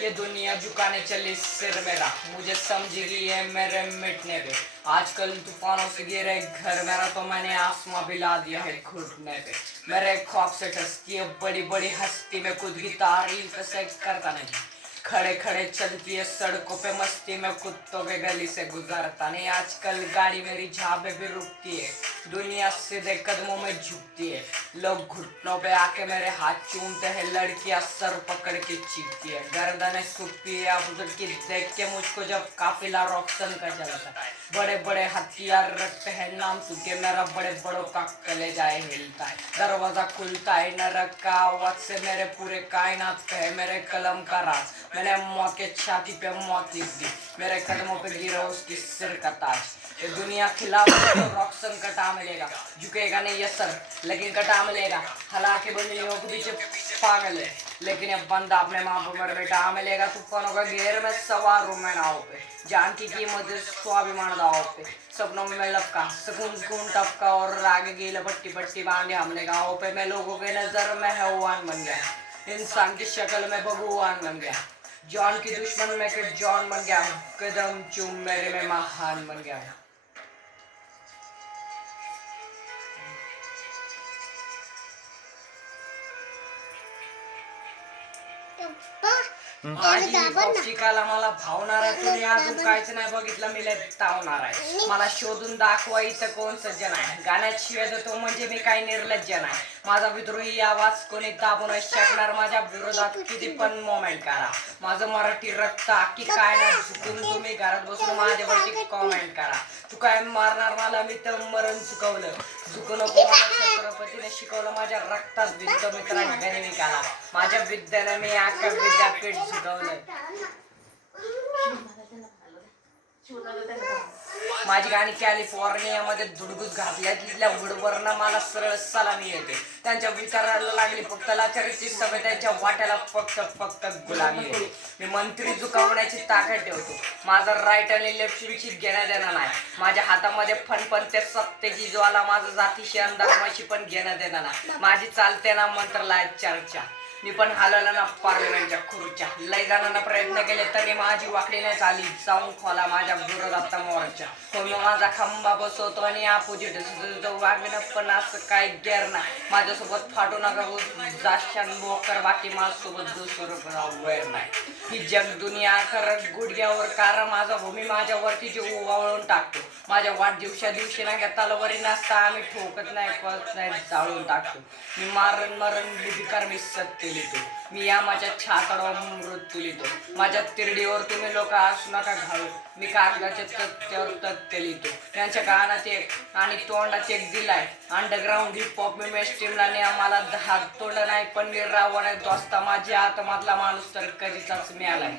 ये दुनिया झुकाने चली सिर मेरा, मुझे समझेगी ये मेरे मिटने पे। आजकल तूफानों से गिरे घर मेरा, तो मैंने आसमां बिला दिया है घुटने पे। मेरे ख्वाब से टसती है बड़ी बड़ी हस्ती में, खुद की तारीफ से करता नहीं। खड़े खड़े चलती है सड़कों पे मस्ती में, कुत्तों के गली से गुजरता नहीं। आजकल गाड़ी मेरी जहाँ पे भी रुकती है, दुनिया सीधे कदमों में झुकती है। लोग घुटनों पे आके मेरे हाथ चूमते हैं, लड़कियां सर पकड़ के चीखती है। गर्दनें सूखती है अब उधर की देख के मुझको, जब काफिला रॉक्सन का चलता है। बड़े बड़े हथियार रखते हैं नाम सुनके मेरा, बड़े बड़ों का कलेजा हिलता है। दरवाजा खुलता है नरक का आवाज से, मेरे पूरे कायनात पे है मेरे कलम का राज। मैंने मौत के छाती पे मौत लिख दी, मेरे कदमों पे गिरा उसकी सिर का ताज। ये दुनिया खिलाफ तो रॉक्सन कटा मिलेगा, झुकेगा नहीं ये सर लेकिन कटा मिलेगा। हालांकि बंदियों के पीछे पागल है, लेकिन अब बंदा अपने माँ बाप पर बेटा मिलेगा। तूफानों का घेर में सवार हूँ मैं नाव पे, जान की कीमत स्वाभिमान दाव पे। सपनों में मैं लपका सुकून सुकून टपका, और आगे की लपट्टी पट्टी बांधे हमने गाँव पे। मैं लोगों के नजर में हैवान बन गया, इंसान की शक्ल में भगवान बन गया। जॉन की दुश्मन में के जॉन बन गया हूँ, कदम चूम मेरे में महान बन गया हूँ। माझी पौष्टिकाला मला भावणार आहे, तुम्ही अजून काहीच नाही बघितलं मी तावणार आहे। मला शोधून दाखवा इथं कोण सज्जन आहे, गाण्यात शिव्या देतो म्हणजे मी काही निर्लज्ज नाही। माझा विद्रोही आवाज कोणी दाबू नाही शकणार, माझ्या विरोधात किती पण मोमेंट करा। माझं मराठी रक्त की काय ना चुकून तुम्ही घरात बसून माझ्यावरती कॉमेंट करा। तू काय मारणार मला, मी तर मरण चुकवलं। झुकू नको मला छत्रपतीने शिकवलं, माझ्या रक्तात विद्ध मित्रांनी गणिकाला। माझ्या विद्येने मी अख्खा विद्यापीठ झुकवलं। माझी गाणी कॅलिफोर्नियामध्ये धुडगूस घातल्या, तिथल्या वुडवरनं मला सरळ सलामी येते। त्यांच्या विचाराला लागली फक्त लाचारीची सवय, त्यांच्या वाट्याला फक्त फक्त गुलामी येते। मी मंत्री झुकवण्याची ताकद ठेवतो, माझा राईट आणि लेफ्टशी घेणं देणं नाही। माझ्या हातामध्ये फणफण ते सत्तेची ज्वाला, माझं जातीशी अंधारमाशी पण घेणं देणं नाही। माझी चालते ना मंत्रलाय चर्चा, मी पण हलवलं ना पार्लमेंटच्या खुर्च्या। लय जणांना प्रयत्न केले तरी माझी वाकडी नाही झाली, जाऊन खोला माझ्या विरोधात मोर्चा। हो मी माझा खंबा बसवतो आणि अपोजिट वागणं, पण असं काही गेर नाही। माझ्यासोबत फाटू नका जाशान मोकर, बाकी माझ्यासोबत दुसरं वैर नाही। ही जग दुनिया करत गुडघ्यावर कार, माझा भूमी माझ्यावरती जीव ओवाळून टाकतो। माझ्या वाढदिवसा दिवशी ना तलवारी नसता आम्ही ठोकत नाही, पळत नाही, जाळून टाकतो। मी मारण मरण बुद्धिकार मी सत्य लिहितो, मी या माझ्या छाताडावर मृत्यू लिहितो। माझ्या तिरडीवर तुम्ही लोक असू नका घालू, मी कागदाच्या तथ्यावर तथ्य लिहितो। त्यांच्या कानात एक आणि तोंडात एक दिलाय, अंडरग्राऊंड हिप हॉप मी मेस्टीमला ने आम्हाला हात तोंड नाही, पण रावण दोस्ता माझ्या आतमधला माणूस तर कधीचाच मिळालाय।